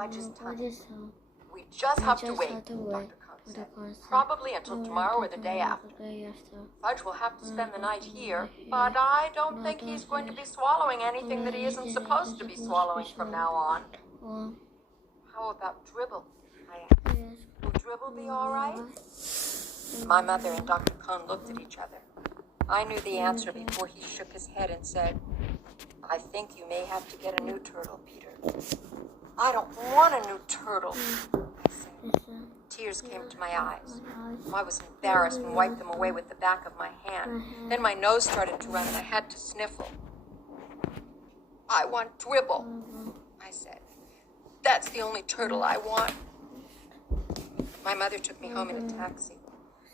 Fudge's tongue. Fudge's tongue. We just have to wait, Dr. Cohn said. Probably until tomorrow or the day after. Fudge will have to spend the night here, but I don't think he's going to be swallowing anything that he isn't supposed to be swallowing from now on. How about Dribble? I asked. Will Dribble be all right? My mother and Dr. Cohn looked at each other. I knew the answer before he shook his head and said, I think you may have to get a new turtle, Peter. I don't want a new turtle, I said. Tears came to my eyes. I was embarrassed and wiped them away with the back of my hand. Then my nose started to run and I had to sniffle. I want Dribble, I said. That's the only turtle I want. My mother took me home in a taxi.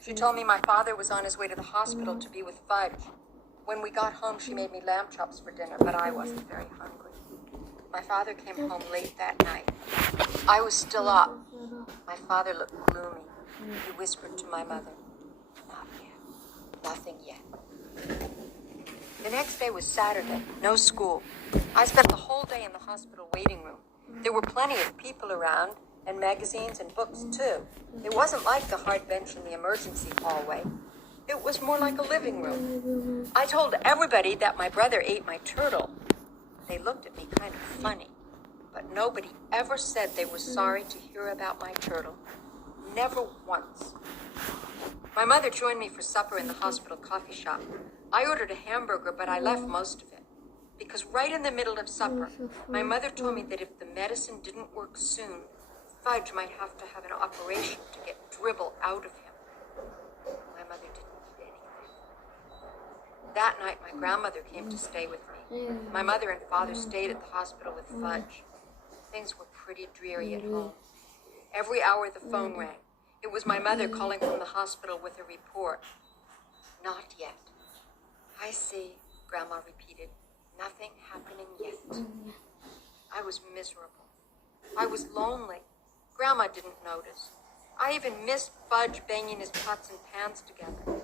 She told me my father was on his way to the hospital to be with Fudge. When we got home, she made me lamb chops for dinner, but I wasn't very hungry. My father came home late that night. I was still up. My father looked gloomy. He whispered to my mother, Not yet. Nothing yet. The next day was Saturday. No school. I spent the whole day in the hospital waiting room. There were plenty of people around, and magazines and books, too. It wasn't like the hard bench in the emergency hallway. It was more like a living room. I told everybody that my brother ate my turtle. They looked at me kind of funny, but nobody ever said they were sorry to hear about my turtle. Never once. My mother joined me for supper in the hospital coffee shop. I ordered a hamburger, but I left most of it. Because right in the middle of supper, my mother told me that if the medicine didn't work soon, Fudge might have to have an operation to get Dribble out of him. My mother didn't eat anything. That night, my grandmother came to stay with me. My mother and father stayed at the hospital with Fudge. Things were pretty dreary at home. Every hour the phone rang. It was my mother calling from the hospital with a report. Not yet. I see, Grandma repeated. Nothing happening yet. I was miserable. I was lonely. Grandma didn't notice. I even missed Fudge banging his pots and pans together.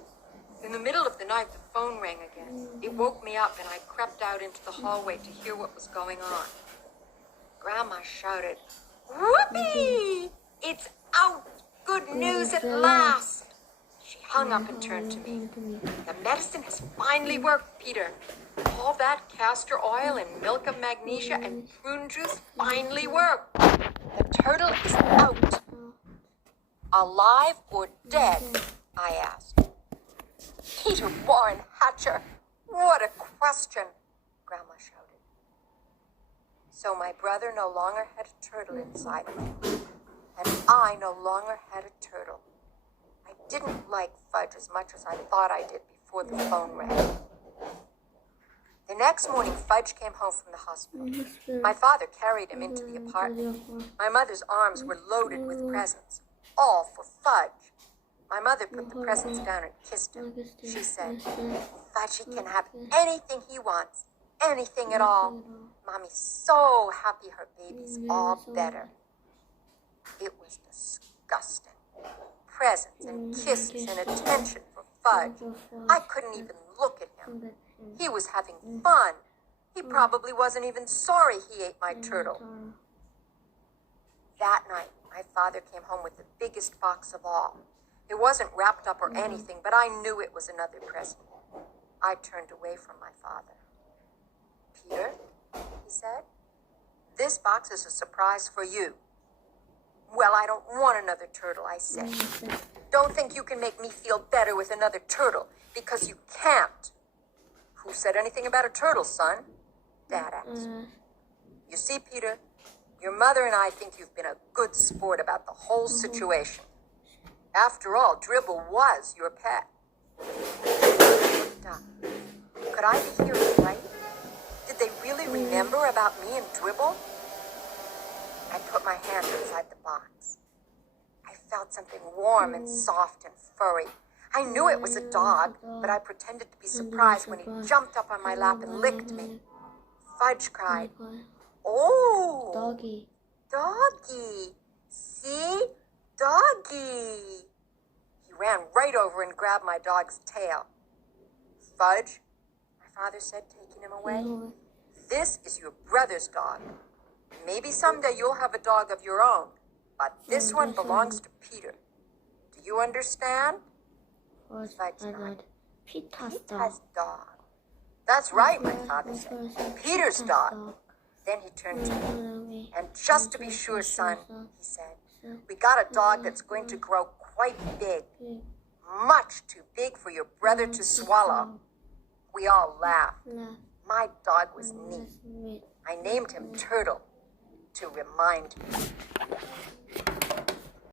In the middle of the night, the phone rang again. It woke me up and I crept out into the hallway to hear what was going on. Grandma shouted, Whoopee! It's out! Good news at last! She hung up and turned to me. The medicine has finally worked, Peter. All that castor oil and milk of magnesia and prune juice finally worked. The turtle is out. Alive or dead? I asked. Peter Warren Hatcher, what a question, Grandma shouted. So my brother no longer had a turtle inside of him, and I no longer had a turtle. I didn't like Fudge as much as I thought I did before the phone rang. The next morning, Fudge came home from the hospital. My father carried him into the apartment. My mother's arms were loaded with presents, all for Fudge. My mother put the presents down and kissed him. She said, Fudgy can have anything he wants, anything at all. Mommy's so happy her baby's all better. It was disgusting. Presents and kisses and attention for Fudge. I couldn't even look at him. He was having fun. He probably wasn't even sorry he ate my turtle. That night, my father came home with the biggest box of all. It wasn't wrapped up or anything, but I knew it was another present. I turned away from my father. Peter, he said, this box is a surprise for you. Well, I don't want another turtle, I said. Don't think you can make me feel better with another turtle, because you can't. Who said anything about a turtle, son? Dad asked. You see, Peter, your mother and I think you've been a good sport about the whole situation. After all, Dribble was your pet. I looked up. Could I be hearing right? Did they really remember about me and Dribble? I put my hand inside the box. I felt something warm and soft and furry. I knew it was a dog, but I pretended to be surprised when he jumped up on my lap and licked me. Fudge cried, Oh! Doggy. Doggy! See? Doggy! He ran right over and grabbed my dog's tail. Fudge, my father said, taking him away, this is your brother's dog. Maybe someday you'll have a dog of your own, but this one belongs to Peter. Do you understand? Fudge nodded. Peter's dog. That's right, my father said. Peter's dog. Then he turned to me. And just to be sure, son, he said, we got a dog that's going to grow quite big. Much too big for your brother to swallow. We all laughed. My dog was neat. I named him Turtle to remind me.